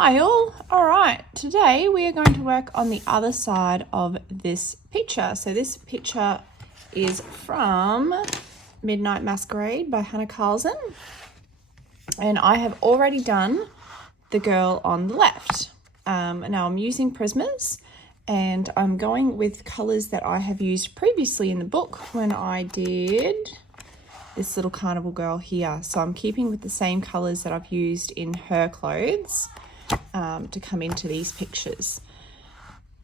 Hi all. All right, today we are going to work on the other side of this picture. So this picture is from Midnight Masquerade by Hanna Karlzon. And I have already done the girl on the left. Now I'm using Prismas and I'm going with colors that I have used previously in the book when I did this little carnival girl here. So I'm keeping with the same colors that I've used in her clothes to come into these pictures.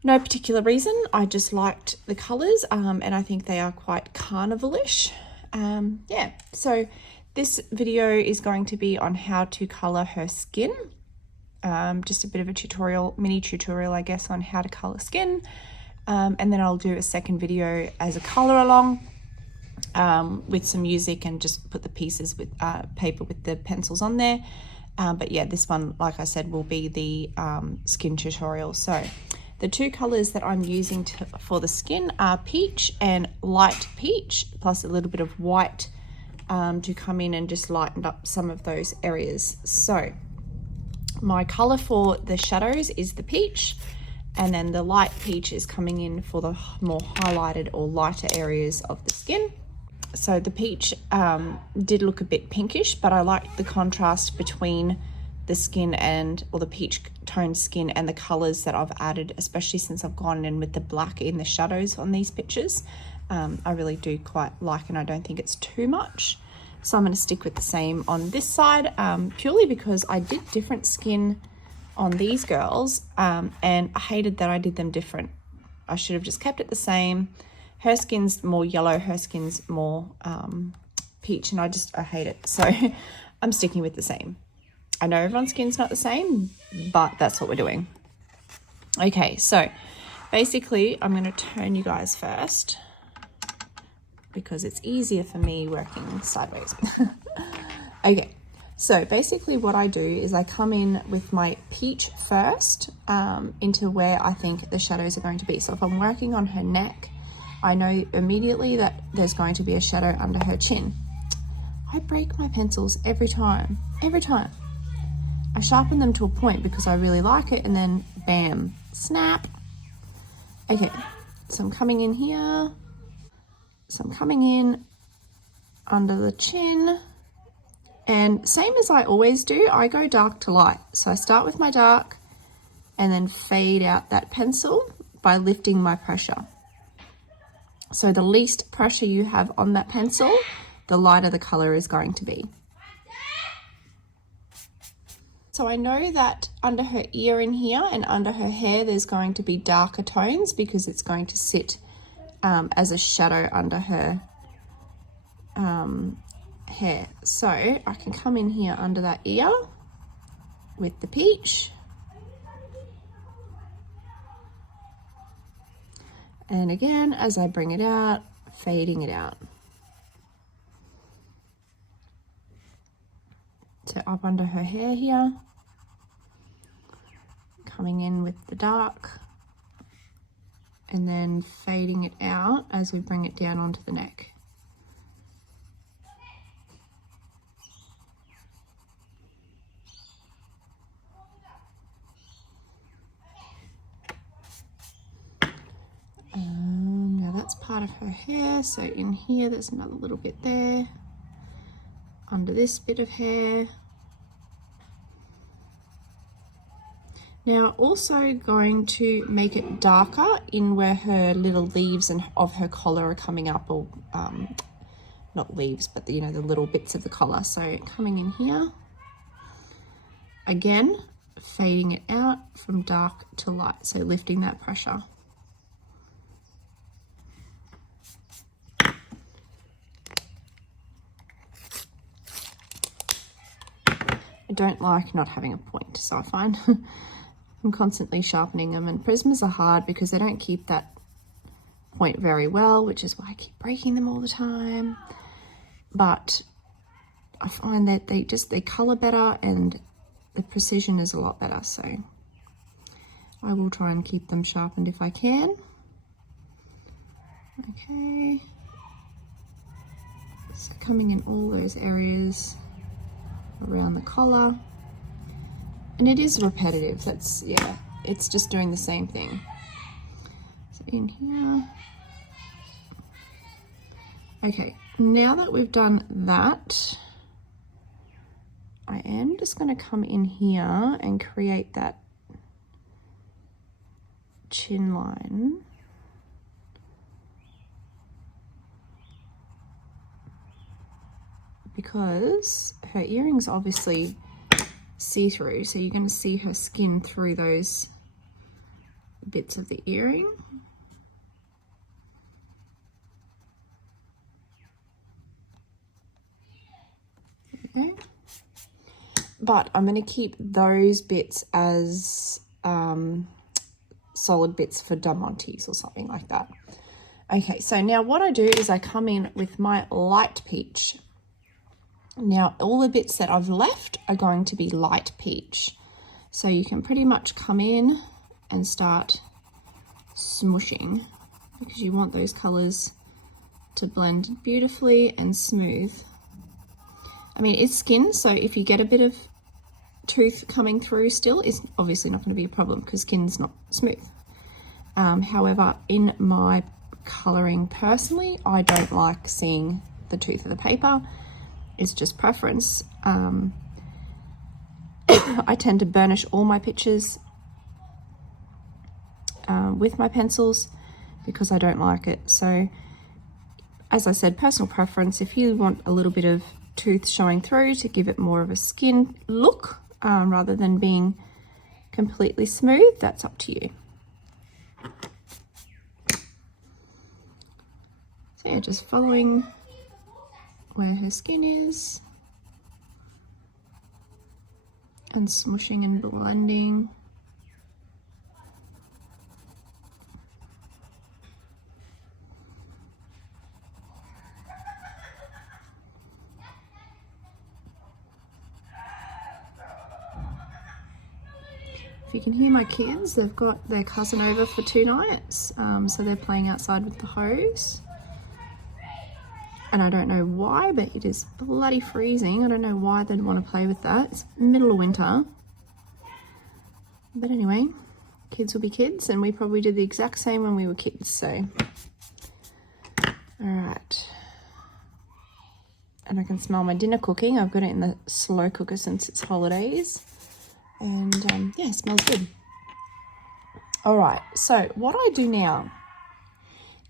No particular reason, I just liked the colors and I think they are quite carnival-ish. Yeah, so this video is going to be on how to color her skin. Just a bit of a tutorial, mini tutorial, I guess, on how to color skin. And then I'll do a second video as a color along with some music and just put the pieces with paper with the pencils on there. But yeah, this one, like I said, will be the skin tutorial. So the two colors that I'm using for the skin are peach and light peach, plus a little bit of white to come in and just lighten up some of those areas. So my color for the shadows is the peach, and then the light peach is coming in for the more highlighted or lighter areas of the skin. So the peach did look a bit pinkish, but I liked the contrast between the skin or the peach toned skin and the colors that I've added, especially since I've gone in with the black in the shadows on these pictures. I really do quite like, and I don't think it's too much. So I'm going to stick with the same on this side, purely because I did different skin on these girls, and I hated that I did them different. I should have just kept it the same. Her skin's more yellow, her skin's more peach, and I hate it. So I'm sticking with the same. I know everyone's skin's not the same, but that's what we're doing. Okay, so basically I'm going to turn you guys first because it's easier for me working sideways. Okay, so basically what I do is I come in with my peach first into where I think the shadows are going to be. So if I'm working on her neck, I know immediately that there's going to be a shadow under her chin. I break my pencils every time. I sharpen them to a point because I really like it, and then bam, snap. Okay, so I'm coming in here. So I'm coming in under the chin, and same as I always do, I go dark to light. So I start with my dark and then fade out that pencil by lifting my pressure. So the least pressure you have on that pencil, the lighter the color is going to be. So I know that under her ear in here and under her hair, there's going to be darker tones because it's going to sit as a shadow under her hair. So I can come in here under that ear with the peach. And again, as I bring it out, fading it out. So up under her hair here, coming in with the dark, and then fading it out as we bring it down onto the neck. Now that's part of her hair, so in here there's another little bit there, under this bit of hair. Now also going to make it darker in where her little leaves of her collar are coming up, or not leaves, but the little bits of the collar. So coming in here, again, fading it out from dark to light, so lifting that pressure. I don't like not having a point, so I find I'm constantly sharpening them, and Prismas are hard because they don't keep that point very well, which is why I keep breaking them all the time. But I find that they color better and the precision is a lot better, so I will try and keep them sharpened if I can. Okay, so coming in all those areas around the collar, and then fading it out. So again, as I bring it out, fading it out. So coming in here, again, fading it out from dark to light, so lifting that pressure. Okay. So coming in all those areas around the collar, and then fading it out. So again, as I bring it out, fading it out from dark to light, so lifting that pressure. And it is repetitive. That's, yeah, it's just doing the same thing. So in here. Okay, now that we've done that, I am just going to come in here and create that chin line. Because her earrings obviously see-through, so you're going to see her skin through those bits of the earring. There we go. But I'm going to keep those bits as solid bits for diamantes or something like that. Okay, so now what I do is I come in with my light peach. Now all the bits that I've left are going to be light peach. So you can pretty much come in and start smushing because you want those colours to blend beautifully and smooth. I mean, it's skin, so if you get a bit of tooth coming through still, it's obviously not going to be a problem because skin's not smooth. However, in my colouring personally, I don't like seeing the tooth of the paper. It's just preference. I tend to burnish all my pictures with my pencils because I don't like it. So as I said, personal preference. If you want a little bit of tooth showing through to give it more of a skin look rather than being completely smooth, that's up to you. So yeah, just following where her skin is and smushing and blending. If you can hear my kids, they've got their cousin over for 2 nights, so they're playing outside with the hose. And I don't know why, but it is bloody freezing. I don't know why they'd want to play with that. It's middle of winter. But anyway, kids will be kids, and we probably did the exact same when we were kids, so. All right. And I can smell my dinner cooking. I've got it in the slow cooker since it's holidays. And yeah, it smells good. All right, so what I do now,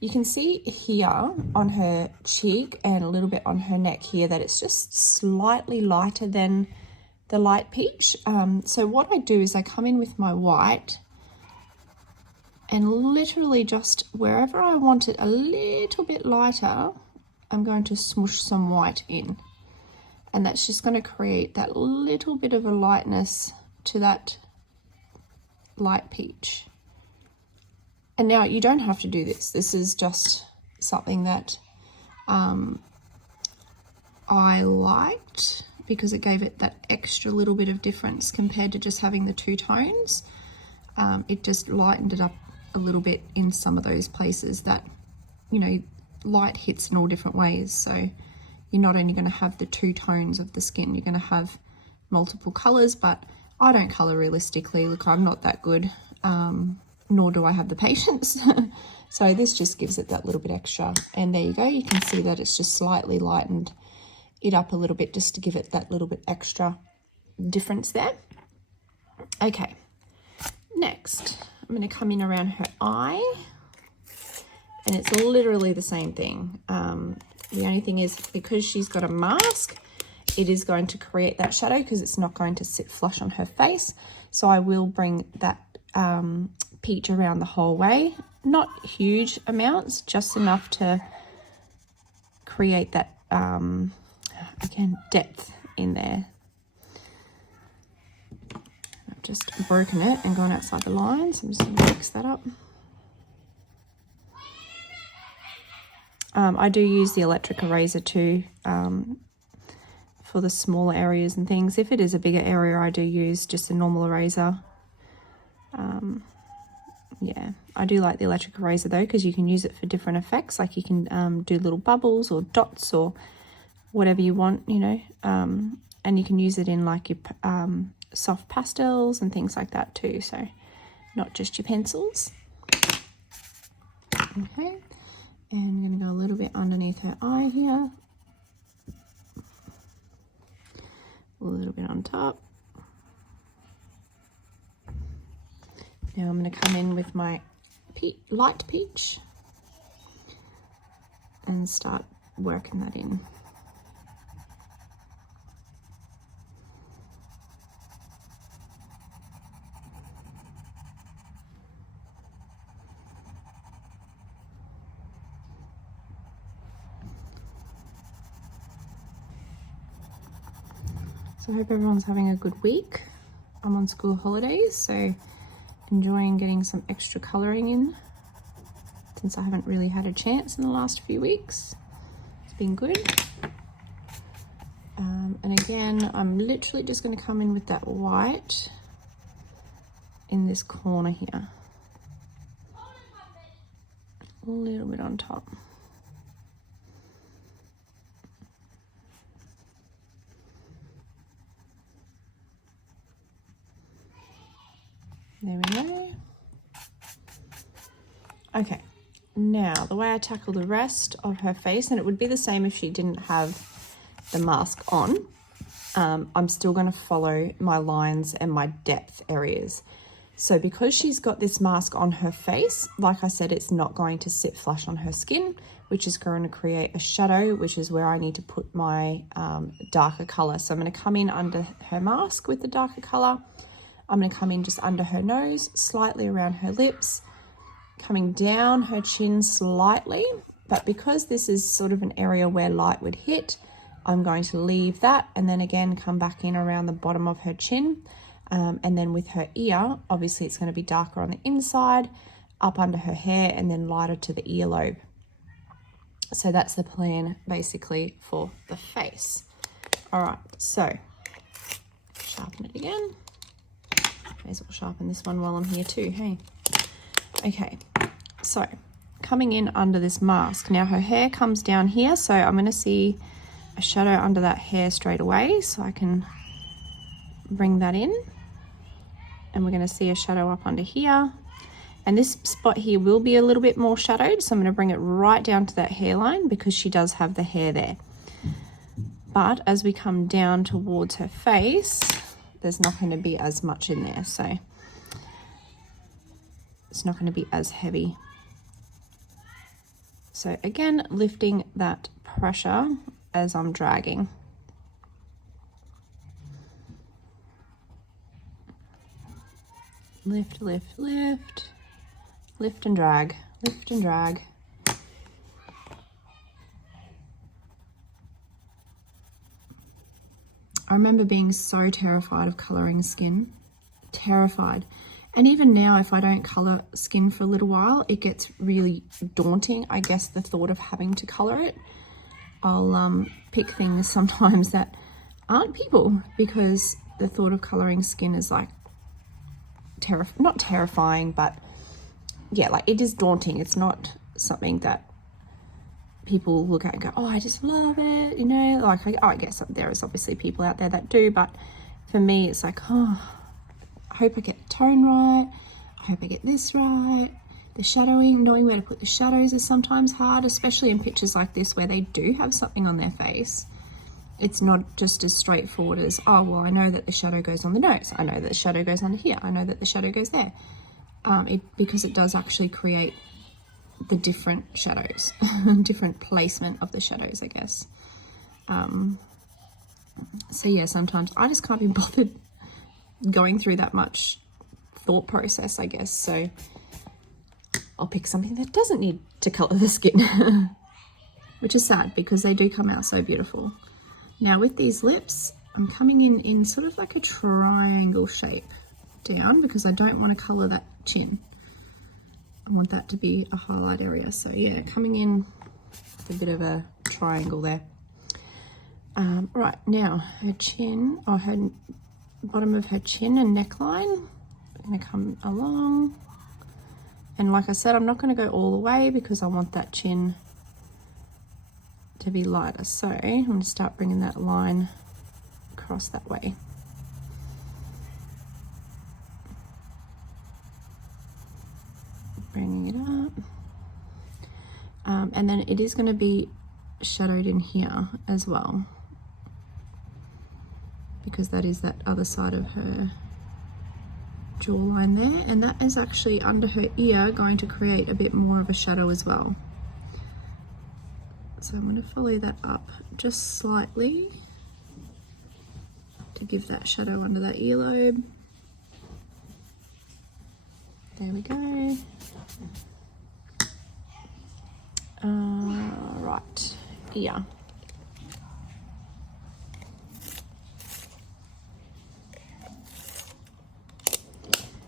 you can see here on her cheek and a little bit on her neck here that it's just slightly lighter than the light peach. So what I do is I come in with my white and literally just wherever I want it a little bit lighter, I'm going to smoosh some white in. And that's just going to create that little bit of a lightness to that light peach. And now you don't have to do this. This is just something that I liked because it gave it that extra little bit of difference compared to just having the 2 tones. It just lightened it up a little bit in some of those places that, you know, light hits in all different ways. So you're not only going to have the 2 tones of the skin, you're going to have multiple colours, but I don't colour realistically. Look, I'm not that good. Nor do I have the patience. So this just gives it that little bit extra. And there you go. You can see that it's just slightly lightened it up a little bit just to give it that little bit extra difference there. Okay. Next, I'm going to come in around her eye. And it's literally the same thing. The only thing is because she's got a mask, it is going to create that shadow because it's not going to sit flush on her face. So I will bring that peach around the whole way, not huge amounts, just enough to create that again depth in there. I've just broken it and gone outside the lines. I'm just going to mix that up. I do use the electric eraser too for the smaller areas and things. If it is a bigger area, I do use just a normal eraser. Yeah, I do like the electric eraser though, because you can use it for different effects. Like you can do little bubbles or dots or whatever you want, you know, and you can use it in like your soft pastels and things like that too, so not just your pencils. Okay, and I'm going to go a little bit underneath her eye here, a little bit on top. Now I'm going to come in with my light peach and start working that in. So I hope everyone's having a good week. I'm on school holidays, so enjoying getting some extra colouring in since I haven't really had a chance in the last few weeks. It's been good. And again, I'm literally just going to come in with that white in this corner here. A little bit on top. There we go. Okay, now the way I tackle the rest of her face, and it would be the same if she didn't have the mask on, I'm still going to follow my lines and my depth areas. So because she's got this mask on her face, like I said, it's not going to sit flush on her skin, which is going to create a shadow, which is where I need to put my darker colour. So I'm going to come in under her mask with the darker colour. I'm going to come in just under her nose, slightly around her lips, coming down her chin slightly. But because this is sort of an area where light would hit, I'm going to leave that and then again come back in around the bottom of her chin. And then with her ear, obviously it's going to be darker on the inside, up under her hair, and then lighter to the earlobe. So that's the plan basically for the face. All right, so sharpen it again. May as well sharpen this one while I'm here too, hey? Okay, so coming in under this mask. Now her hair comes down here, so I'm going to see a shadow under that hair straight away, so I can bring that in. And we're going to see a shadow up under here. And this spot here will be a little bit more shadowed, so I'm going to bring it right down to that hairline because she does have the hair there. But as we come down towards her face, there's not going to be as much in there, so it's not going to be as heavy. So again, lifting that pressure as I'm dragging. Lift, lift, lift, lift and drag, lift and drag. I remember being so terrified of colouring skin, terrified. And even now, if I don't colour skin for a little while, it gets really daunting, I guess, the thought of having to colour it. I'll pick things sometimes that aren't people because the thought of colouring skin is like, not terrifying, but yeah, like it is daunting. It's not something that people look at and go, oh, I just love it, you know, like I guess there is obviously people out there that do, but for me it's like, oh, I hope I get the tone right, I hope I get this right. The shadowing, knowing where to put the shadows is sometimes hard, especially in pictures like this where they do have something on their face. It's not just as straightforward as, oh, well, I know that the shadow goes on the nose. I know that the shadow goes under here. I know that the shadow goes there. Because it does actually create the different shadows, different placement of the shadows, I guess. So yeah, sometimes I just can't be bothered going through that much thought process, I guess. So I'll pick something that doesn't need to colour the skin, which is sad because they do come out so beautiful. Now with these lips, I'm coming in sort of like a triangle shape down because I don't want to colour that chin. I want that to be a highlight area. So yeah, coming in with a bit of a triangle there. Right, now her chin, or her bottom of her chin and neckline, I'm going to come along. And like I said, I'm not going to go all the way because I want that chin to be lighter. So I'm going to start bringing that line across that way. And then it is going to be shadowed in here as well, because that is that other side of her jawline there, and that is actually under her ear going to create a bit more of a shadow as well. So I'm going to follow that up just slightly to give that shadow under that earlobe. There we go. Right, ear.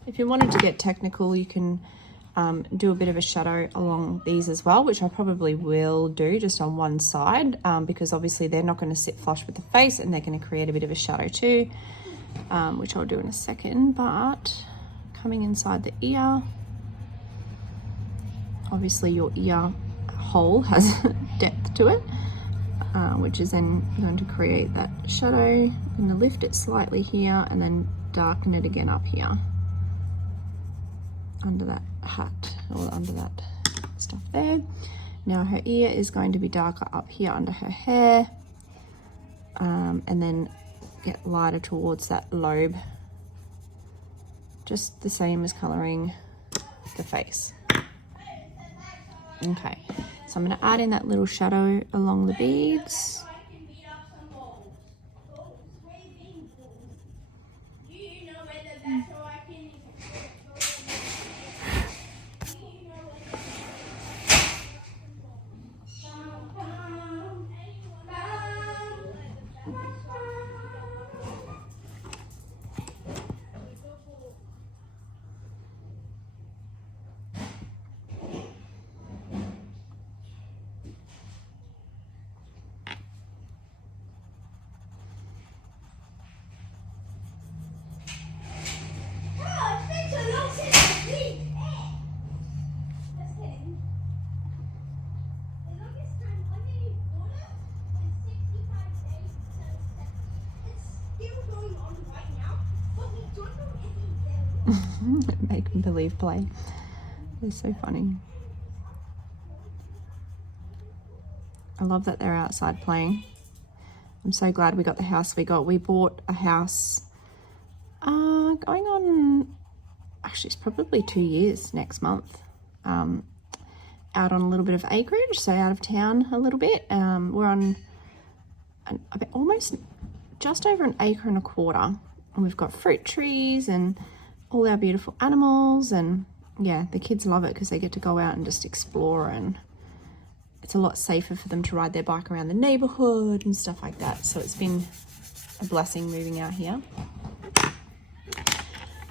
If you wanted to get technical, you can do a bit of a shadow along these as well, which I probably will do just on one side, because obviously they're not going to sit flush with the face and they're going to create a bit of a shadow too, which I'll do in a second. But coming inside the ear, obviously your ear hole has depth to it, which is then going to create that shadow. I'm going to lift it slightly here and then darken it again up here under that hat, or under that stuff there. Now her ear is going to be darker up here under her hair, and then get lighter towards that lobe, just the same as colouring the face. Okay, so I'm going to add in that little shadow along the beads. Make believe play. They're so funny. I love that they're outside playing. I'm so glad we got the house we got. We bought a house going on, actually it's probably 2 years next month, out on a little bit of acreage, so out of town a little bit. We're on almost just over an acre and a quarter, and we've got fruit trees and all our beautiful animals, and yeah, the kids love it because they get to go out and just explore, and it's a lot safer for them to ride their bike around the neighborhood and stuff like that. So it's been a blessing moving out here.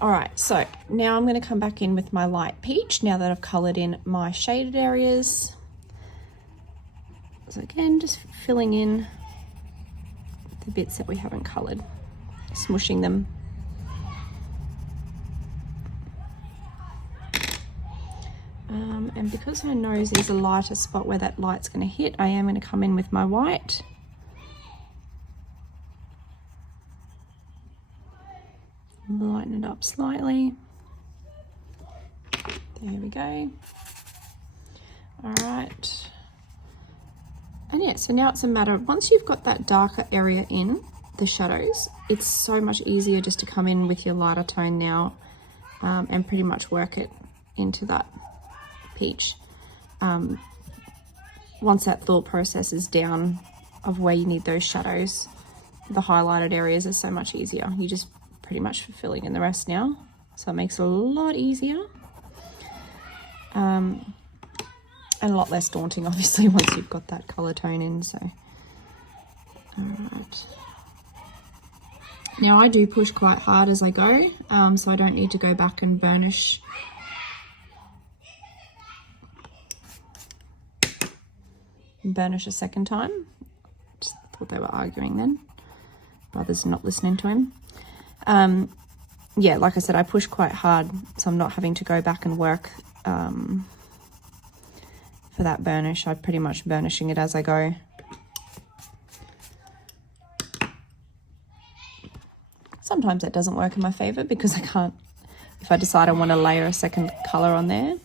All right, so now I'm going to come back in with my light peach now that I've colored in my shaded areas. So again, just filling in the bits that we haven't colored, smushing them. And because her nose is a lighter spot where that light's going to hit, I am going to come in with my white. Lighten it up slightly. There we go. All right. And yeah, so now it's a matter of, once you've got that darker area in the shadows, it's so much easier just to come in with your lighter tone now, and pretty much work it into that peach. Once that thought process is down of where you need those shadows, the highlighted areas are so much easier. You just pretty much filling in the rest now, so it makes it a lot easier, and a lot less daunting obviously once you've got that color tone in. So all right, now I do push quite hard as I go, so I don't need to go back and burnish a second time. Just thought they were arguing then. Brother's not listening to him. Yeah, like I said, I push quite hard, so I'm not having to go back and work for that burnish. I'm pretty much burnishing it as I go. Sometimes that doesn't work in my favor because I can't, if I decide I want to layer a second color on there.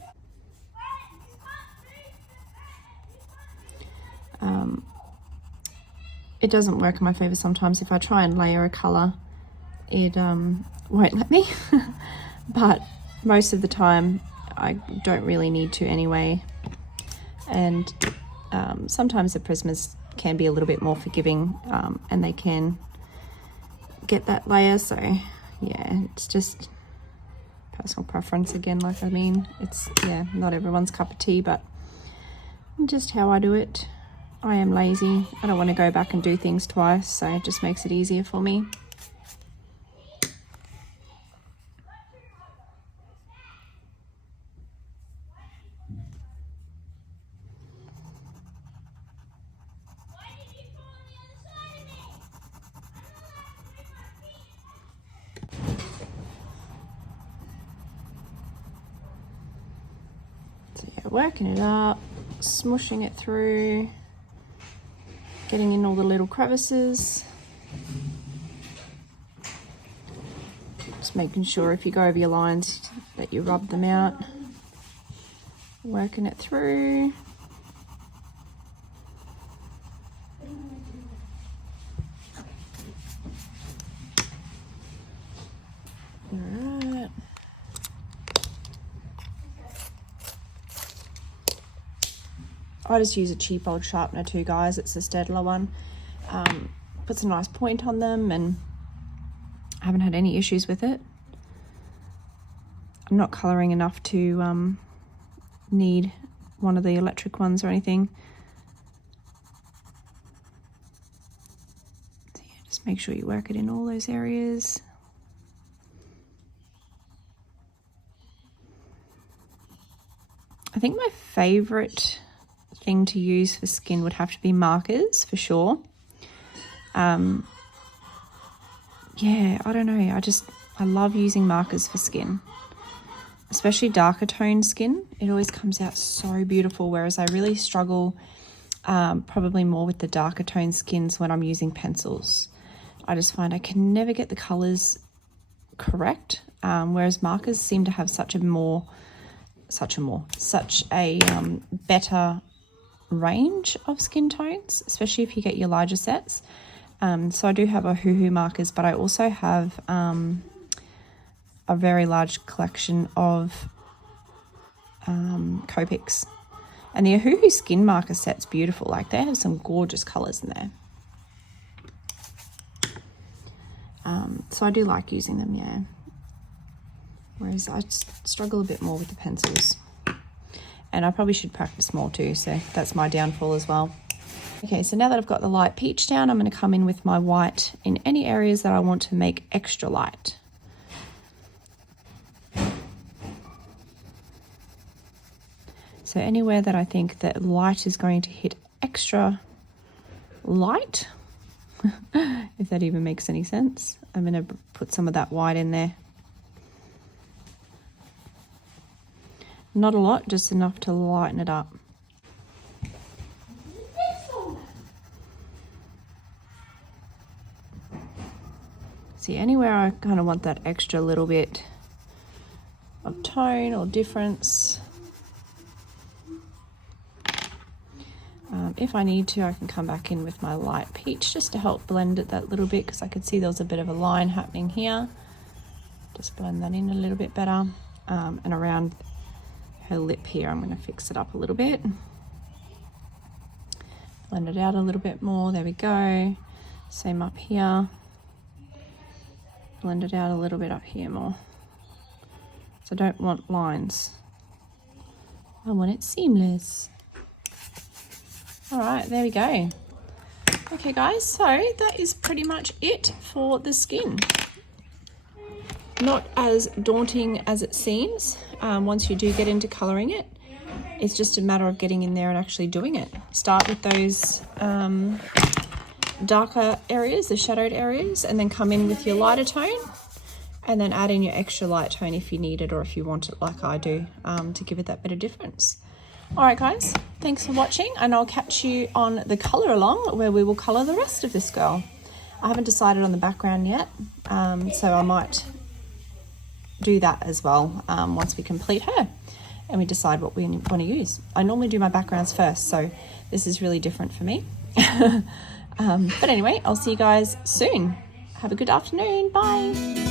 it doesn't work in my favor sometimes. If I try and layer a color, it won't let me. But most of the time I don't really need to anyway. And sometimes the Prismas can be a little bit more forgiving, and they can get that layer. So yeah, it's just personal preference again. Like, I mean, it's, yeah, not everyone's cup of tea, but just how I do it. I am lazy. I don't want to go back and do things twice, so it just makes it easier for me. So yeah, working it up, smushing it through, getting in all the little crevices. Just making sure if you go over your lines that you rub them out. Working it through. Alright. I just use a cheap old sharpener too, guys. It's the Staedtler one. Puts a nice point on them, and I haven't had any issues with it. I'm not colouring enough to need one of the electric ones or anything. So yeah, just make sure you work it in all those areas. I think my favourite thing to use for skin would have to be markers, for sure. Yeah, I don't know, I love using markers for skin, especially darker toned skin. It always comes out so beautiful, whereas I really struggle probably more with the darker toned skins when I'm using pencils. I just find I can never get the colours correct, whereas markers seem to have such a better range of skin tones, especially if you get your larger sets. So I do have a Hoohoo markers, but I also have a very large collection of Copics. And the Hoohoo skin marker set's beautiful. Like, they have some gorgeous colours in there. So I do like using them, yeah. Whereas I just struggle a bit more with the pencils. And I probably should practice more too, so that's my downfall as well. Okay, so now that I've got the light peach down, I'm going to come in with my white in any areas that I want to make extra light. So anywhere that I think that light is going to hit extra light, if that even makes any sense, I'm going to put some of that white in there. Not a lot, just enough to lighten it up. See, anywhere I kind of want that extra little bit of tone or difference. If I need to, I can come back in with my light peach just to help blend it that little bit, because I could see there was a bit of a line happening here. Just blend that in a little bit better. And around her lip here, I'm going to fix it up a little bit. Blend it out a little bit more. There we go. Same up here. Blend it out a little bit up here more. So I don't want lines. I want it seamless. All right, there we go. Okay guys, so that is pretty much it for the skin. Not as daunting as it seems once you do get into colouring it. It's just a matter of getting in there and actually doing it. Start with those darker areas, the shadowed areas, and then come in with your lighter tone, and then add in your extra light tone if you need it or if you want it like I do, to give it that bit of difference. All right guys, thanks for watching, and I'll catch you on the colour along where we will colour the rest of this girl. I haven't decided on the background yet, so I might do that as well once we complete her and we decide what we want to use. I normally do my backgrounds first, so this is really different for me. But anyway, I'll see you guys soon. Have a good afternoon. Bye.